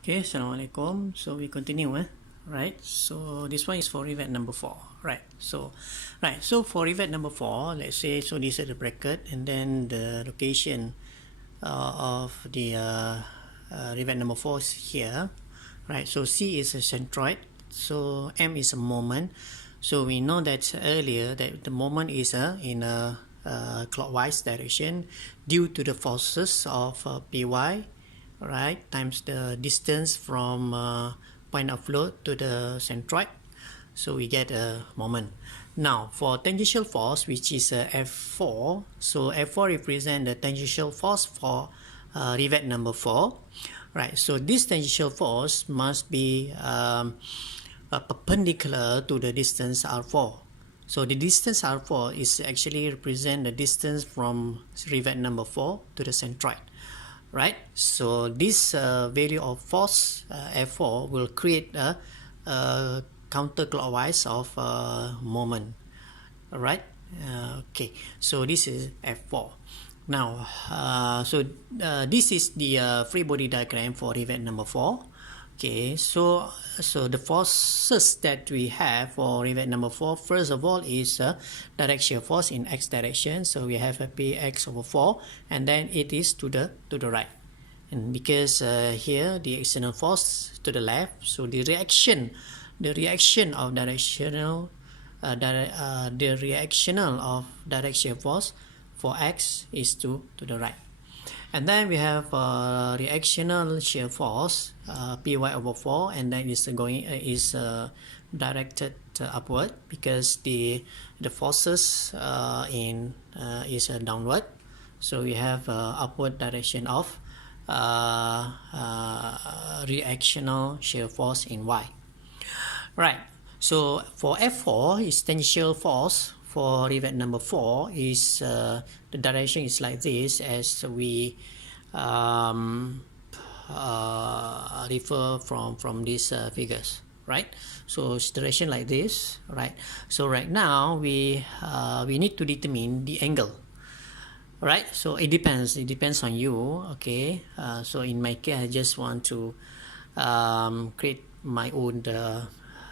Okay, Assalamualaikum. So we continue, right? So this one is for rivet number 4, right? So for rivet number 4, let's say, so this is the bracket, and then the location of the rivet number 4 is here, right? So C is a centroid, so M is a moment. So we know that earlier that the moment is in a clockwise direction due to the forces of Py, right, times the distance from point of float to the centroid, so we get a moment. Now for tangential force, which is F4, so F4 represents the tangential force for rivet number 4, right? So this tangential force must be perpendicular to the distance R4. So the distance R4 is actually represent the distance from rivet number 4 to the centroid, right? So this value of force F4 will create a counterclockwise of moment, right? Okay, so this is F4. Now, this is the free body diagram for rivet number 4. Okay, so the forces that we have for rivet number 4, first of all, is direction force in x direction. So we have a px over 4, and then it is to the right. And because here the external force to the left, so the reaction of directional direction force for x is to the right. And then we have reactional shear force Py over 4, and then is directed upward because the forces is downward. So we have upward direction of reactional shear force in y. Right. So for F4 is tangential force for rivet number 4 is the direction is like this, as we refer from these figures, right? So it's direction like this, right? So right now we need to determine the angle, right? So it depends on you. Okay, so in my case I just want to create my own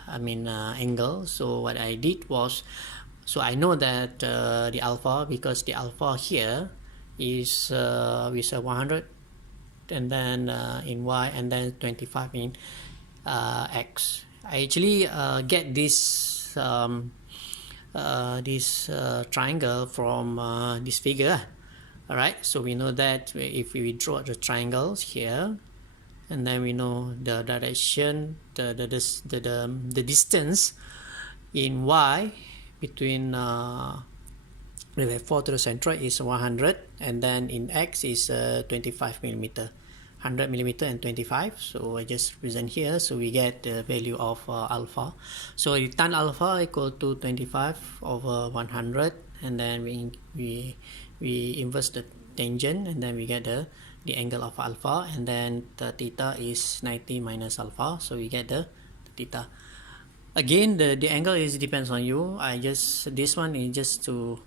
angle. So what I did was, so I know that the alpha, because the alpha here is with 100, and then in y, and then 25 in x. I actually get this triangle from this figure. All right, so we know that if we draw the triangles here, and then we know the direction, the distance in y between rivet 4 to the centroid is 100, and then in x is 25 millimeter, 100 millimeter and 25. So I just present here, so we get the value of alpha. So tan alpha equal to 25 over 100, and then we inverse the tangent, and then we get the angle of alpha, and then the theta is 90 minus alpha, so we get the theta. Again, the angle is depends on you. This one is just to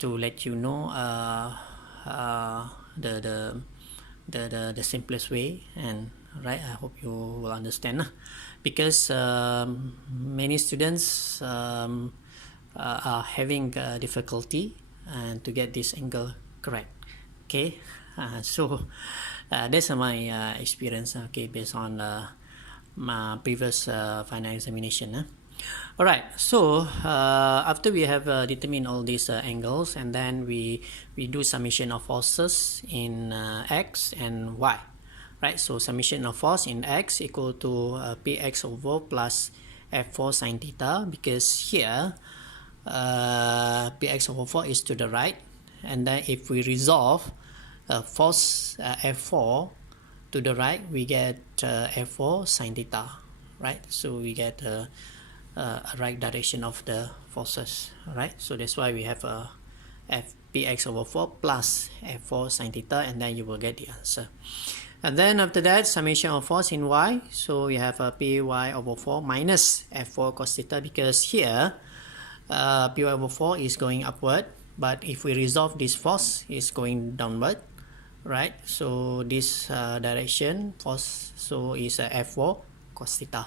let you know the simplest way, and right, I hope you will understand, because many students are having difficulty and to get this angle correct. Okay, so that's my experience, okay, based on my previous final examination. Alright, so after we have determined all these angles, and then we do summation of forces in x and y, right? So summation of force in x equal to px over plus f4 sine theta, because here px over 4 is to the right, and then if we resolve force f4 to the right, we get f4 sine theta, right? So we get a right direction of the forces, right? So that's why we have a px over 4 plus f4 sine theta, and then you will get the answer. And then after that, summation of force in y, so we have a py over 4 minus f4 cos theta, because here py over 4 is going upward, but if we resolve this force, is going downward, right? So this direction force so is F4 cos theta,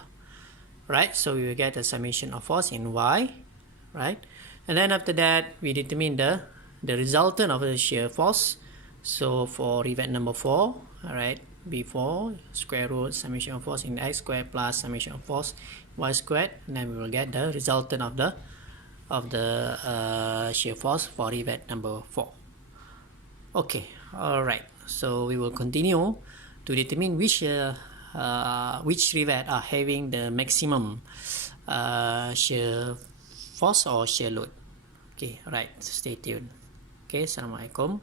right? So we will get the summation of force in Y, right? And then after that we determine the resultant of the shear force. So for rivet number 4, all right, B4 square root summation of force in X squared plus summation of force Y squared, and then we will get the resultant of the shear force for rivet number 4. Okay, all right. So we will continue to determine which rivet are having the maximum shear force or shear load. Okay, all right. Stay tuned. Okay, Assalamualaikum.